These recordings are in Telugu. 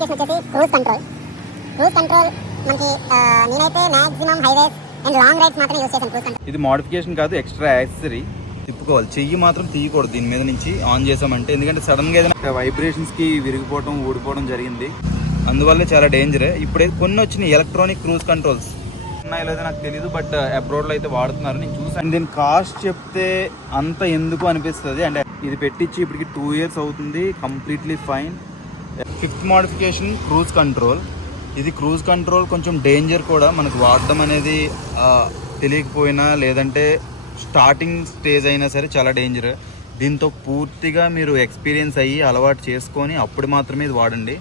మోడిఫికేషన్ వచ్చేసి క్రూజ్ కంట్రోల్ మనకి నేనైతే maximum highways and long rides మాత్రమే యూస్ చేశాను క్రూజ్ కంట్రోల్. ఇది మోడిఫికేషన్ కాదు, ఎక్స్ట్రా యాక్సెసరీ. తిప్పుకోవాలి, చెయ్యి మాత్రం తీయకూడదు దీని మీద నుంచి ఆన్ చేసామంటే, ఎందుకంటే సడన్గా ఏదైనా వైబ్రేషన్స్కి విరిగిపోవడం ఊడిపోవడం జరిగింది, అందువల్ల చాలా డేంజర్. ఇప్పుడే కొన్ని వచ్చినాయి ఎలక్ట్రానిక్ క్రూజ్ కంట్రోల్స్, ఉన్నాయో లేదో నాకు తెలియదు, బట్ అబ్రాడ్లో అయితే వాడుతున్నారు, నేను చూసాను. దీని కాస్ట్ చెప్తే అంత ఎందుకు అనిపిస్తుంది, అంటే ఇది పెట్టించి ఇప్పటికి 2 years అవుతుంది, completely fine. 5th modification cruise control. ఇది క్రూజ్ కంట్రోల్ కొంచెం డేంజర్ కూడా, మనకు వాడడం అనేది తెలియకపోయినా లేదంటే స్టార్టింగ్ స్టేజ్ అయినా సరే చాలా డేంజర్. దీంతో పూర్తిగా మీరు ఎక్స్పీరియన్స్ అయ్యి అలవాటు చేసుకొని అప్పుడు మాత్రమే ఇది వాడండి.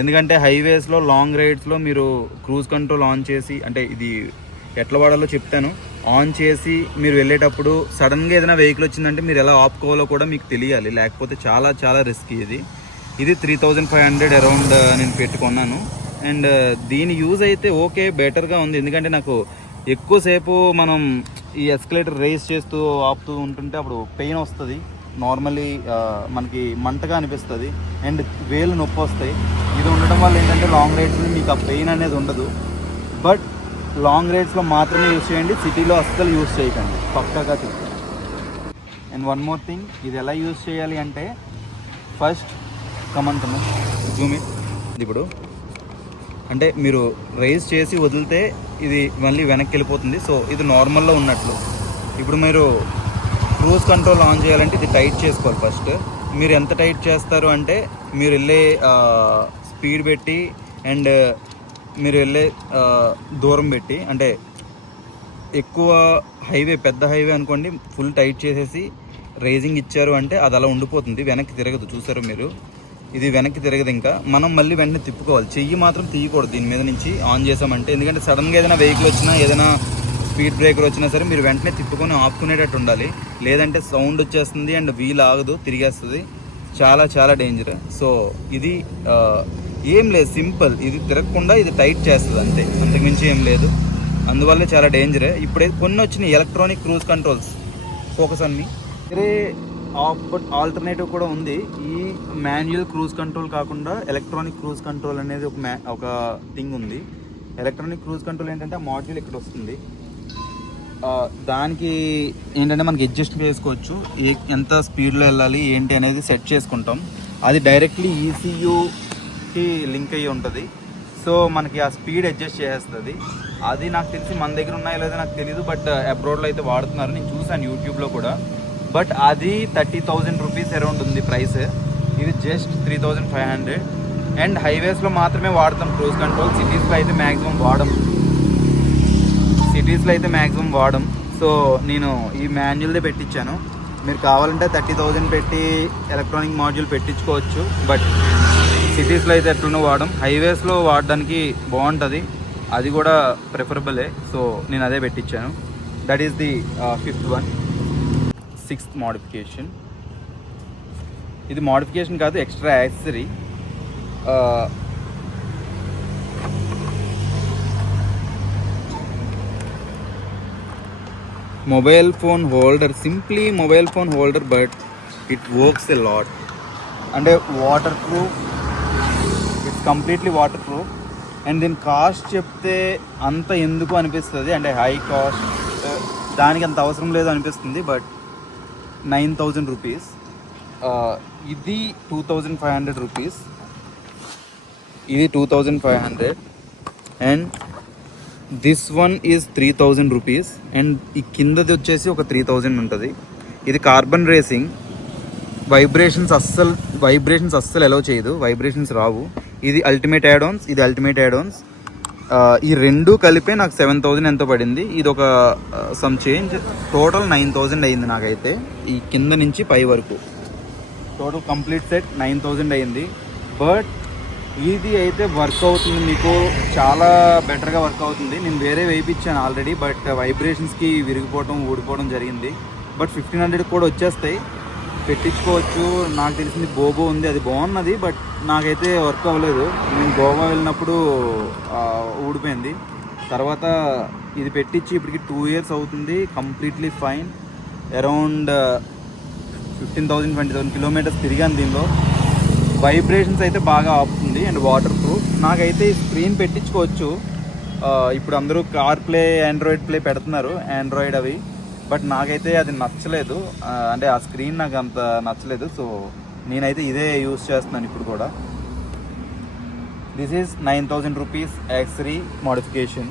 ఎందుకంటే హైవేస్లో లాంగ్ రైడ్స్లో మీరు క్రూజ్ కంట్రోల్ ఆన్ చేసి, అంటే ఇది ఎట్లా వాడాలో చెప్తాను, ఆన్ చేసి మీరు వెళ్ళేటప్పుడు సడన్గా ఏదైనా వెహికల్ వచ్చిందంటే మీరు ఎలా ఆపుకోవాలో కూడా మీకు తెలియాలి, లేకపోతే చాలా చాలా రిస్కీ. ఇది 3500 అరౌండ్ నేను పెట్టుకున్నాను. అండ్ దీని యూజ్ అయితే ఓకే, బెటర్గా ఉంది. ఎందుకంటే నాకు ఎక్కువసేపు మనం ఈ ఎస్కలేటర్ రేస్ చేస్తూ ఆపుతూ ఉంటుంటే అప్పుడు పెయిన్ వస్తుంది, నార్మల్లీ మనకి మంటగా అనిపిస్తుంది అండ్ వేలు నొప్పి వస్తాయి. ఇది ఉండడం వల్ల ఏంటంటే లాంగ్ రైడ్స్లో మీకు ఆ పెయిన్ అనేది ఉండదు. బట్ లాంగ్ రైడ్స్లో మాత్రమే యూజ్ చేయండి, సిటీలో అస్సలు యూజ్ చేయకండి, పక్కాగా చెప్తాను. అండ్ వన్ మోర్ థింగ్, ఇది ఎలా యూజ్ చేయాలి అంటే, ఫస్ట్ కమన్ జూమ్ ఇట్. ఇప్పుడు అంటే మీరు రైజ్ చేసి వదిలితే ఇది మళ్ళీ వెనక్కి వెళ్ళిపోతుంది, సో ఇది నార్మల్లో ఉన్నట్లు. ఇప్పుడు మీరు క్రూజ్ కంట్రోల్ ఆన్ చేయాలంటే ఇది టైట్ చేసుకోవాలి ఫస్ట్. మీరు ఎంత టైట్ చేస్తారు అంటే, మీరు వెళ్ళే స్పీడ్ పెట్టి అండ్ మీరు వెళ్ళే దూరం పెట్టి, అంటే ఎక్కువ హైవే పెద్ద హైవే అనుకోండి, ఫుల్ టైట్ చేసేసి రైజింగ్ ఇచ్చారు అంటే అది అలా ఉండిపోతుంది, వెనక్కి తిరగదు. చూసారు మీరు, ఇది వెనక్కి తిరగదు. ఇంకా మనం మళ్ళీ వెంటనే తిప్పుకోవాలి, చెయ్యి మాత్రం తీయకూడదు దీని మీద నుంచి ఆన్ చేసామంటే, ఎందుకంటే సడన్గా ఏదైనా వెహికల్ వచ్చినా ఏదైనా స్పీడ్ బ్రేకర్ వచ్చినా సరే మీరు వెంటనే తిప్పుకొని ఆపుకునేటట్టు ఉండాలి, లేదంటే సౌండ్ వచ్చేస్తుంది అండ్ వీల్ ఆగదు, తిరిగేస్తుంది, చాలా చాలా డేంజర్. సో ఇది ఏం లేదు, సింపుల్, ఇది తిరగకుండా ఇది టైట్ చేస్తుంది అంతే, అంతకుమించి ఏం లేదు, అందువల్ల చాలా డేంజర్. ఇప్పుడే కొన్ని వచ్చినాయి ఎలక్ట్రానిక్ క్రూజ్ కంట్రోల్స్, ఫోకస్ అన్ని. వేరే ఆల్టర్నేటివ్ కూడా ఉంది, ఈ మాన్యువల్ క్రూజ్ కంట్రోల్ కాకుండా ఎలక్ట్రానిక్ క్రూజ్ కంట్రోల్ అనేది ఒక థింగ్ ఉంది. ఎలక్ట్రానిక్ క్రూజ్ కంట్రోల్ ఏంటంటే ఆ మాడ్యూల్ ఇక్కడ వస్తుంది, దానికి ఏంటంటే మనకి అడ్జస్ట్ చేసుకోవచ్చు, ఎంత స్పీడ్లో వెళ్ళాలి ఏంటి అనేది సెట్ చేసుకుంటాం. అది డైరెక్ట్లీ ECUకి లింక్ అయ్యి ఉంటుంది, సో మనకి ఆ స్పీడ్ అడ్జస్ట్ చేసేస్తుంది. అది నాకు తెలిసి మన దగ్గర ఉన్నాయో లేదో నాకు తెలియదు, బట్ అబ్రాడ్లో అయితే వాడుతున్నారు, నేను చూసాను యూట్యూబ్లో కూడా. బట్ అది 30,000 రూపీస్ అరౌండ్ ఉంది ప్రైస్, ఇది జస్ట్ 3,500. అండ్ హైవేస్లో మాత్రమే వాడతాం క్రూజ్ కంట్రోల్, సిటీస్లో అయితే మ్యాక్సిమం వాడం. సో నేను ఈ మాన్యువల్దే పెట్టించాను, మీరు కావాలంటే 30,000 పెట్టి ఎలక్ట్రానిక్ మాడ్యూల్ పెట్టించుకోవచ్చు, బట్ సిటీస్లో అయితే ఎట్లనో వాడడం, హైవేస్లో వాడడానికి బాగుంటుంది, అది కూడా ప్రిఫరబులే, సో నేను అదే పెట్టించాను. That is the 5th one. 6th modification. ఇది మోడిఫికేషన్ కాదు, extra accessory. Mobile phone holder, simply mobile phone holder, but it works a lot. అంటే water proof, it's completely water proof. And దీని కాస్ట్ చెప్తే అంత ఎందుకు అనిపిస్తుంది, అంటే హై కాస్ట్, దానికి అంత అవసరం లేదు అనిపిస్తుంది, బట్ 9,000 రూపీస్. ఇది 2,500 రూపీస్, ఇది 2,500. And this one is 3,000 rupees. And ఈ కిందది వచ్చేసి ఒక 3,000 ఉంటుంది. ఇది కార్బన్ రేసింగ్, వైబ్రేషన్స్ అస్సలు అలౌ చేయదు, వైబ్రేషన్స్ రావు. ఇది అల్టిమేట్ యాడ్-ఆన్స్, ఇది అల్టిమేట్ యాడ్-ఆన్స్. ఈ రెండు కలిపే నాకు 7,000 ఎంతో పడింది. ఇది ఒక సమ్ చేంజ్, టోటల్ 9,000 అయింది నాకైతే, ఈ కింద నుంచి పై వరకు టోటల్ కంప్లీట్ సెట్ 9,000 అయింది. బట్ ఇది అయితే వర్క్ అవుతుంది, మీకు చాలా బెటర్గా వర్క్ అవుతుంది. నేను వేరే వేయించాను ఆల్రెడీ, బట్ వైబ్రేషన్స్కి విరిగిపోవడం ఊడిపోవడం జరిగింది. బట్ 1,500 కూడా వచ్చేస్తాయి, పెట్టించుకోవచ్చు. నాకు తెలిసింది బోబో ఉంది, అది బాగున్నది, బట్ నాకైతే వర్క్ అవ్వలేదు. నేను గోవా వెళ్ళినప్పుడు ఊడిపోయింది. తర్వాత ఇది పెట్టించి ఇప్పటికి 2 years అవుతుంది, కంప్లీట్లీ ఫైన్. అరౌండ్ 15,000-20,000 కిలోమీటర్స్ తిరిగాను దీనిలో. వైబ్రేషన్స్ అయితే బాగా ఆపుతుంది అండ్ వాటర్ ప్రూఫ్. నాకైతే ఈ స్క్రీన్ పెట్టించుకోవచ్చు. ఇప్పుడు అందరూ కార్ ప్లే, ఆండ్రాయిడ్ ప్లే పెడుతున్నారు, ఆండ్రాయిడ్ అవి. బట్ నాకైతే అది నచ్చలేదు, అంటే ఆ స్క్రీన్ నాకు అంత నచ్చలేదు. సో నేనైతే ఇదే యూస్ చేస్తున్నాను ఇప్పుడు కూడా. This is 9,000 rupees X3 modification.